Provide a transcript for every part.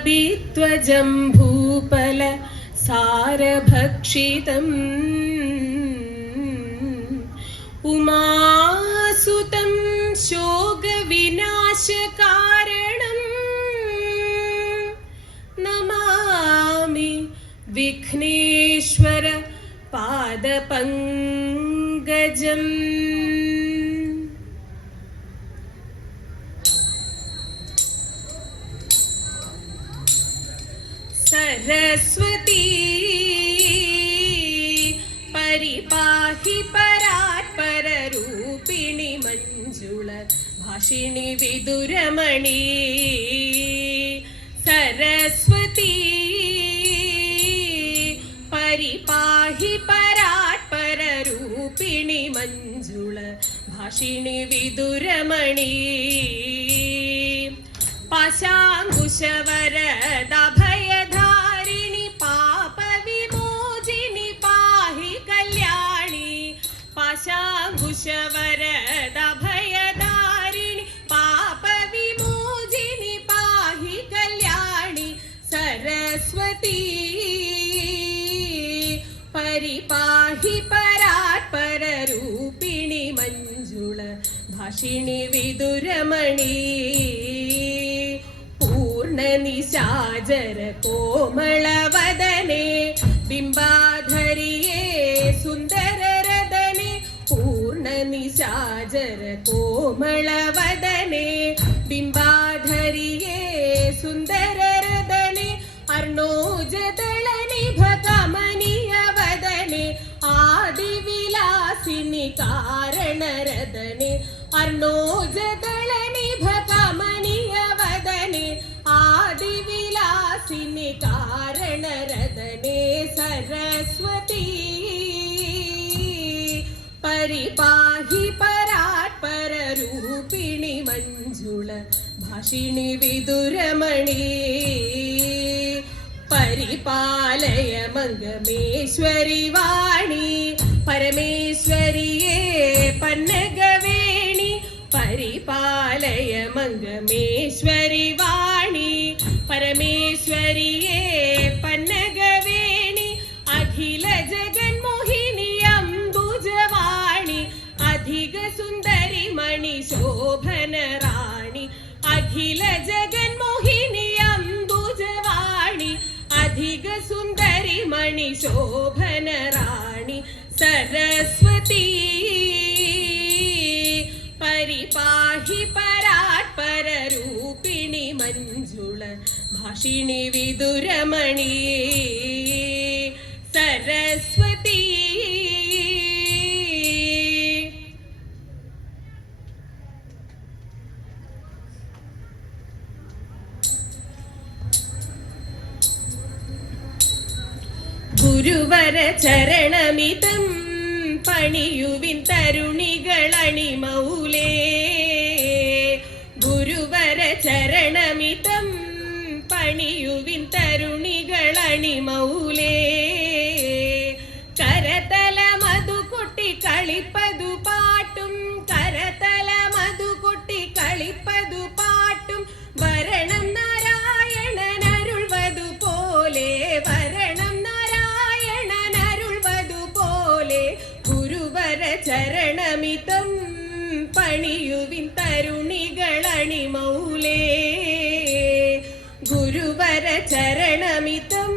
കപിത്വജം ഭൂപല സാരഭക്ഷിതം ഉമാസുതം ശോകവിനാശകാരണം നമാമി വിഘ്നേശ്വര പാദപങ്കജം. സരസ്വതീ പരിപാഹി പരാത്പരരൂപിണി മഞ്ജുള ഭാഷിണി വിദുരമണി. സരസ്വതീ പരിപാഹി പരാത്പരരൂപിണി മഞ്ജുള ഭാഷിണി വിദുരമണി. പാശാങ്കുശവരദഭയധാരിണി പാപവിമോചിനി പാഹി കല്യാണി. പാശാങ്കുശവരദഭയധാരിണി പാപവിമോചിനി പാഹി കല്യാണി. സരസ്വതീ പരിപാഹി പരാത്പരരൂപിണി മഞ്ജുള ഭാഷിണി വിദുരമണി. പൂർണ്ണനിശാചര കോമളവദനെ ബിംബാധരിയേ സുന്ദരരദനെ. പൂർണ്ണനിശാചര കോമളവദനെ ബിംബാധരിയേ സുന്ദരരദനെ. അർണോജദളനിഭ കമനീയവദനെ ആദിവിലാസിനി കാരണരദനെ. അർണോജദളനിഭ കമനീയവദനെ ആദിവിലാസിനി കാരണരദനെ. സരസ്വതീ പരിപാഹി പരാത്പരരൂപിണി മഞ്ജുള ഭാഷിണി വിദുരമണി. പരിപാലയ മംഗമേശ്വരി വാണി പരമേശ്വരിയേ പന്നഗവേണി. പരിപാലയ മംഗമേശ്വരി വാണി പരമേശ്വരിയേ പന്നഗവേണി. അഖില ജഗന്മോഹിനി അംബുജവാണി അധിക സുന്ദരി മണി ശോഭന റാണി. അഖില ജഗന്മോഹിനി അംബുജവാണി അധിക സുന്ദരി മണി ശോഭന റാണി. സരസ്വതീ പരിപാഹി പരാത്പരരൂപിണി മഞ്ജുള ഭാഷിണി വിദുരമണി. സരസ്വതീ ഗുരുവര ചരണമിതം പണിയുവിൻ തരുണികളണിമൗലേ. ഗുരുവര ചരണമിതം പണിയുവിൻ തരുണികളണിമൗലേ. കരതല മധുകൊട്ടി കളിപ്പതു പാട്ടും കരതല മധുകൊട്ടി കളിപ്പതു പാട്ടും വരണം നാരായണനരുൾവതു പോലെ. വരണം നാരായണനരുൾവതു പോലെ. ഗുരുവര ചരണമിതം പണിയുവിൻ തരുണികളണിമൗലേ. ഗുരുവര ചരണമിതം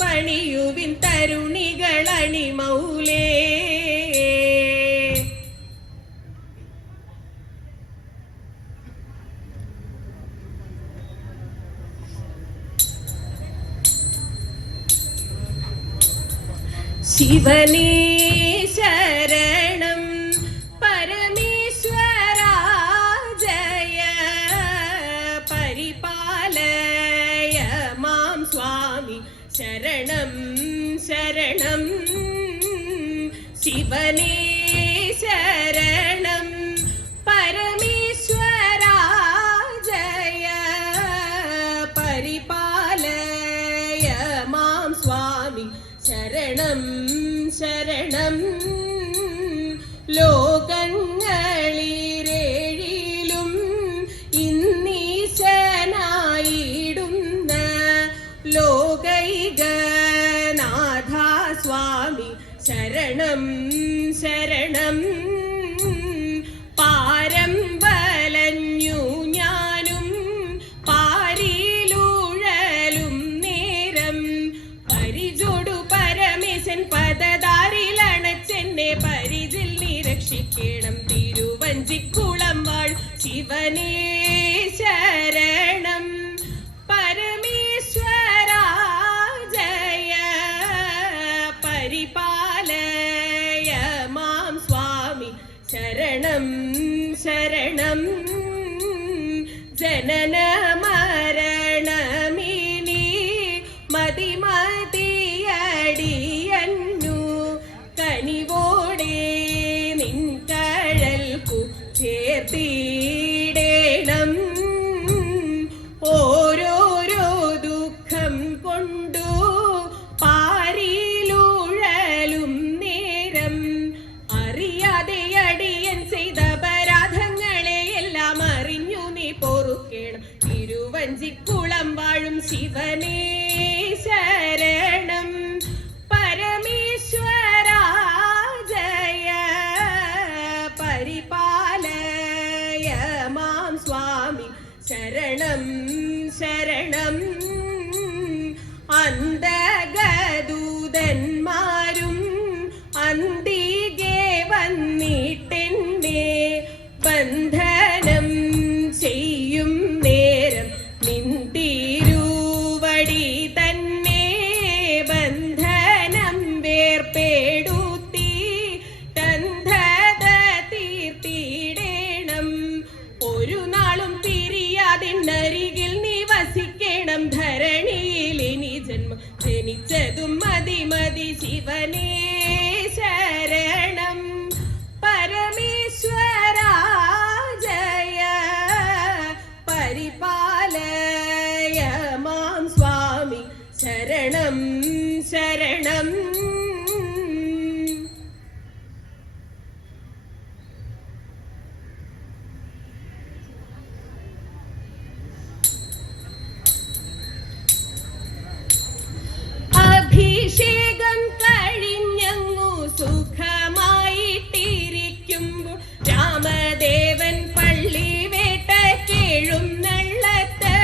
പണിയുവിൻ തരുണികളണിമൗലേ. ശിവനേ ശരണം പരമേശ്വരാ ജയ. പരിപാലയ മാം സ്വാമി ശരണം ശരണം. ശിവനേ ശരണം പരമേശ്വരാ ജയ. പരിപാലയ മാം സ്വാമി ശരണം ശരണം. ലോകങ്ങളിലേഴിലും ഇന്നീശനായിടുന്ന ശരണം ശരണം പാരം വലഞ്ഞു ഞാനും പാരിലൂഴലും നേരം പരിചോടു പരമേശൻ പദതാരിലണച്ചെന്നെ പരിചിൽ നിരക്ഷിക്കണം തിരുവഞ്ചിക്കുളം വാൾ ശിവനേ ശരണം പരമേശ്വരാ ജയ പരിപാലയ മാം സ്വാമി ശരണം ശരണം ജനന മരണമിനി മതിമതിയടിയന്നു കനിവോടെ നിൻ കഴൽക്കു ചേർത്തിടേണം ഓരോരോ ദുഃഖം കൊണ്ടു പാരിലൂഴലും നേരം അറിയാതെ അടിയൻ ചെയ്ത അപരാധങ്ങളെ എല്ലാം അറിഞ്ഞു നീ പൊറുക്കേണം തിരുവഞ്ചിക്കുളം വാഴും ശിവനേ ശരണം പരമേശ്വരാ ജയ പരിപാലയ മാം സ്വാമി ശരണം ശരണം അന്തഗദൂതന്മാരും അന്തികെ വന്നിട്ടെന്നെ ബന്ധനം ചെയ്യും നേരം നിന്തിരുവടി തന്നെ ബന്ധനം വേർപെടുത്തി തന്ധത തീർത്തിടേണം ഒരു നാളും പിരിയാതിന്നരികിൽ നിവസിക്കണം ധരണിയിൽ ഇനി ജന്മം ജനിച്ചതും മതി മതി ശിവനേ ശരണം പരമേശ്വരാ ജയ പരിപാലയ മാം സ്വാമി ശരണം ശരണം അഭിഷേകം കഴിഞ്ഞങ്ങു സുഖമായിട്ടിരിക്കുമ്പോൾ രാമദേവൻ പള്ളി വേട്ടക്കെഴുന്നള്ളത്ത്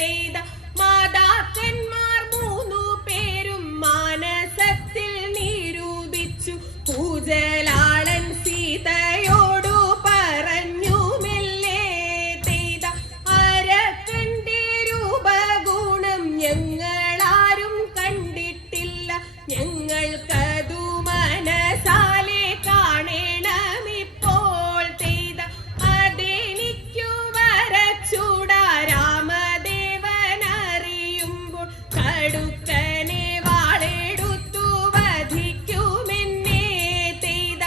ചെയ്ത മാതാക്കന്മാർ 3 പേരും മാനസത്തിൽ നിരൂപിച്ചു പൂജലാളൻ സീതയോടു പറഞ്ഞു മെല്ലെ ചെയ്ത അരക്കന്റെ രൂപഗുണം ഞങ്ങളാരും കണ്ടിട്ടില്ല ഞങ്ങൾക്കതു മനസാലെ കാണണമിപ്പോൾ ചെയ്ത അതെനിക്കു വരച്ചൂടാ രാമദേവൻ അറിയുമ്പോൾ കടുക്കനെ വാളെടുത്തു വധിക്കുമെന്നേ ചെയ്ത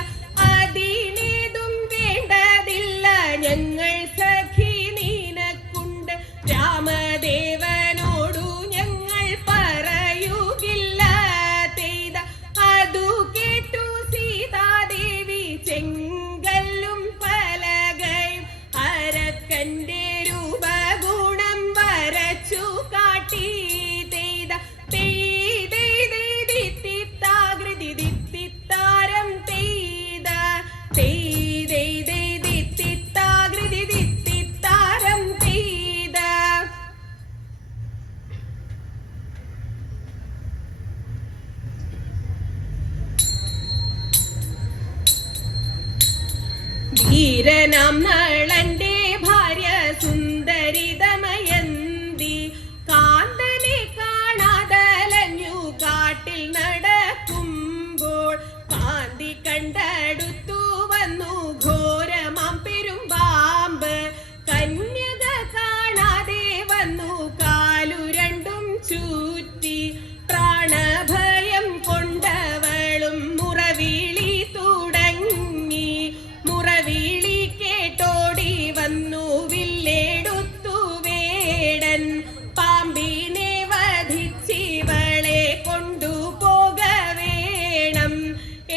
അതിനേതും വേണ്ടതില്ല ഞങ്ങൾ സഖി നിനക്കുണ്ട് രാമദേവനോടു ഞങ്ങൾ പറയുകില്ല ചെയ്ത അതു കേട്ടു സീതാദേവി ചെങ്കല്ലും പലകയും അരക്കന്റെ രൂപഗുണം വരച്ചു കാട്ടി ചെയ്ത ദിത്തിത്താകൃതി ദിത്തിത്താരം ചെയ്ത ദിത്തിത്താകൃതി ദിത്തിത്താരം ചെയ്ത ധീരനാം നളന്റെ ഭാര്യ സുന്ദരിതമയന്തി കാന്തനെ കാണാതലഞ്ഞു കാട്ടിൽ നടക്കുമ്പോൾ കാന്തി കണ്ടടുത്തു വന്നു ഘോരമാം പെരുമ്പാമ്പ് കന്യക കാണാതെ വന്നു കാലു രണ്ടും ചൂറ്റി പ്രാണഭയം കൊണ്ടവളും മുറവിളി തുടങ്ങി മുറവിളി കേട്ടോടി വന്നു വില്ലെടുത്തു വേടൻ പാമ്പിനെ വധിച്ചിവളെ കൊണ്ടുപോക വേണം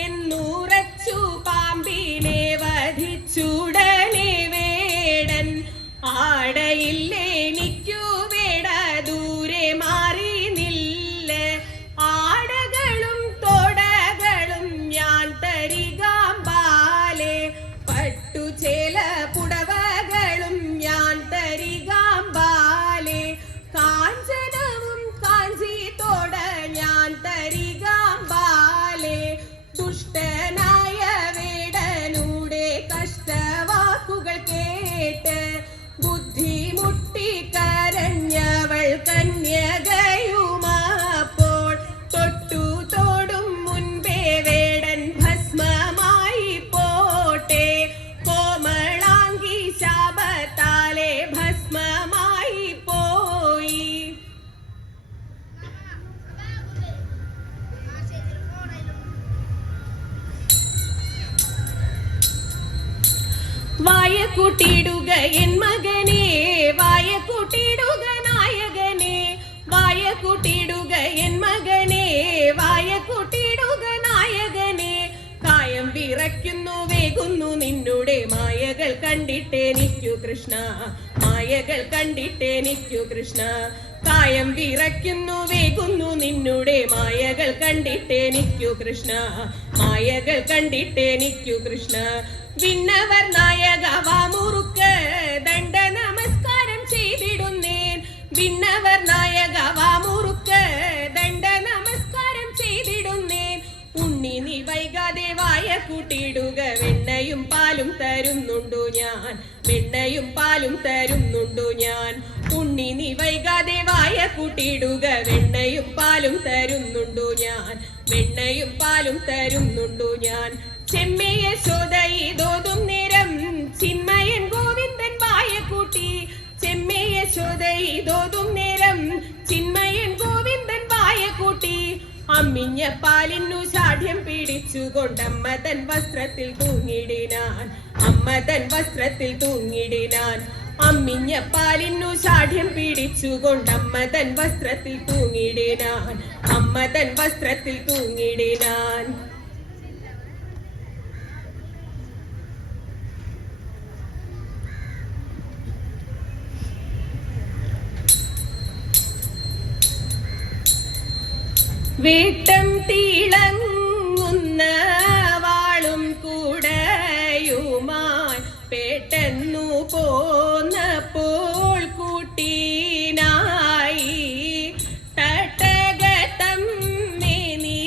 എന്നുറച്ചു പാമ്പിനെ വധിച്ചുടനെ വേടൻ ആടയില്ലെനിക്കു വേട ദൂരെ മാറി നില്ല ആടകളും തോടകളും ഞാൻ ബുദ്ധിമുട്ടി കരഞ്ഞവൾ കന്യകയുമാപ്പോൾ തൊട്ടു തോടും മുൻപേ വേടൻ ഭസ്മമായി പോട്ടെ. കോമളാംഗി ശാപത്താലെ ഭസ്മമായി പോയി. വായ കൂട്ടിയിടുക എൻ മകനെ, വായ കൂട്ടിയിടുക നായകനെ, വായ കൂട്ടിയിടുക എൻ മകനെ, വായ കൂട്ടിയിടുക നായകനെ. കായം വിറയ്ക്കുന്നു വേകുന്നു നിന്നുടെ മായകൾ കണ്ടിട്ടെനിക്കു കൃഷ്ണ, മായകൾ കണ്ടിട്ടെനിക്കു കൃഷ്ണ. കായം വിറയ്ക്കുന്നു വേകുന്നു നിന്നുടെ മായകൾ കണ്ടിട്ടെനിക്കു കൃഷ്ണ, മായകൾ കണ്ടിട്ടെനിക്കു കൃഷ്ണ. വിണ്ണവർ നായക വാമുറുക്ക് ദണ്ഡ നമസ്കാരം ചെയ്തിടുന്നേൻ. വിണ്ണവർ നായക വാമുറുക്ക് ദണ്ഡ നമസ്കാരം ചെയ്തിടുന്നേൻ. ഉണ്ണി നീ വൈകാതെ വായ കൂട്ടിയിടുക, വെണ്ണയും പാലും തരുന്നുണ്ടു ഞാൻ, വെണ്ണയും പാലും തരുന്നുണ്ടു ഞാൻ. ഉണ്ണി നീ വൈകാതെ വായ കൂട്ടിയിടുക, വെണ്ണയും പാലും തരുന്നുണ്ടു ഞാൻ, വെണ്ണയും പാലും തരുന്നുണ്ടു ഞാൻ. ചെമ്മയ ശോധയിതോതും നേരം ചിന്മയൻ ഗോവിന്ദൻ വായ കൂട്ടി. ചെമ്മയ ശോധയിതോതും നേരം ചിന്മയൻ ഗോവിന്ദൻ വായ കൂട്ടി. അമ്മിഞ്ഞ പാലിനു ശാഠ്യം പിടിച്ചുകൊണ്ടമ്മ തൻ വസ്ത്രത്തിൽ തൂങ്ങിടിനാൻ, അമ്മ തൻ വസ്ത്രത്തിൽ തൂങ്ങിടിനാൻ. അമ്മിഞ്ഞ പാലിനു ശാഠ്യം പിടിച്ചുകൊണ്ടമ്മ തൻ വസ്ത്രത്തിൽ തൂങ്ങിടിനാൻ, അമ്മ തൻ വസ്ത്രത്തിൽ തൂങ്ങിടിനാൻ. വേട്ടം തിളങ്ങുന്ന വാളും കൂടയുമായി പെട്ടെന്നു പോന്നപ്പോൾ കൂട്ടിനായി. തട്ടകത്തമ്മേ നീ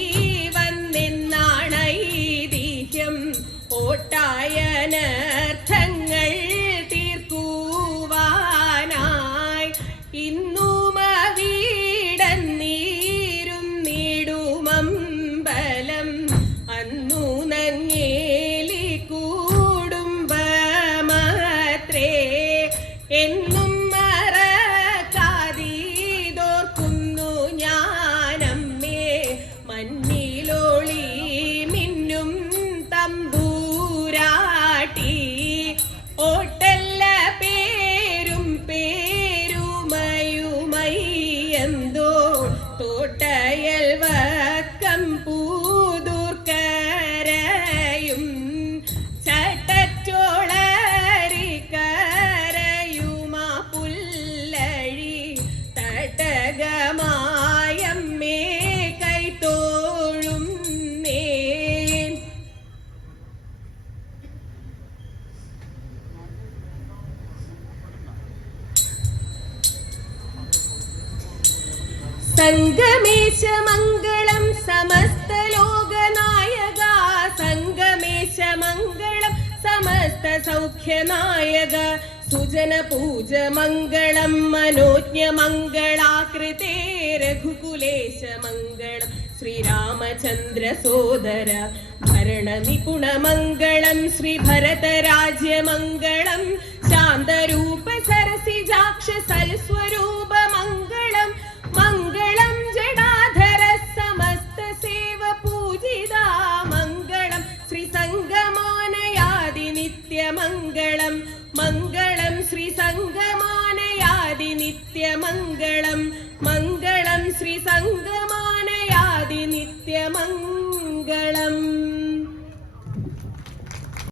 വന്നെന്നാണൈതിഹ്യം, ഓട്ടായനർത്ഥങ്ങൾ തീർക്കുവാനായി. ഇന്നും അവിടന്നീരുന്നിടുമമ്പലം, അന്നു നങ്ങേലി കുടുംബമത്രേ. എന്നും മറക്കാതീതോർക്കുന്നു ഞാനമ്മേ, മഞ്ഞിലോളി മിന്നും തമ്പൂരാട്ടി. ഓട്ടല്ല പേരും പേരുമയുമയ്യന്തോ, തോട്ടയൽ വക്കം പൂതൂർക്കരയും. ചട്ടച്ചോളരി കരയുമാ പുല്ലഴി, തട്ടകമായമ്മേ കൈത്തോഴും നേൻ. സംഗമേശ മംഗളം സമസ്ത ലോകനായക, സംഗമേശ മംഗളം സമസ്ത സൗഖ്യനായക. സുജന പൂജ മംഗളം മനോജ്ഞ മംഗളാകൃതേ, രഘുകുലേശ മംഗളം ശ്രീരാമചന്ദ്ര സോദര. ഭരണ നിപുണ മംഗളം ശ്രീ ഭരതരാജ്യ മംഗളം. ശാന്തരൂപ സരസിജാക്ഷ സൽസ്വരൂപ മംഗളം. മംഗളം ജടാധര സമസ്ത സേവ പൂജിതാ മംഗളം ശ്രീ സംഗമാനയാദി നിത്യമംഗളം. മംഗളം ശ്രീ സംഗമാനയാദി നിത്യമംഗളം.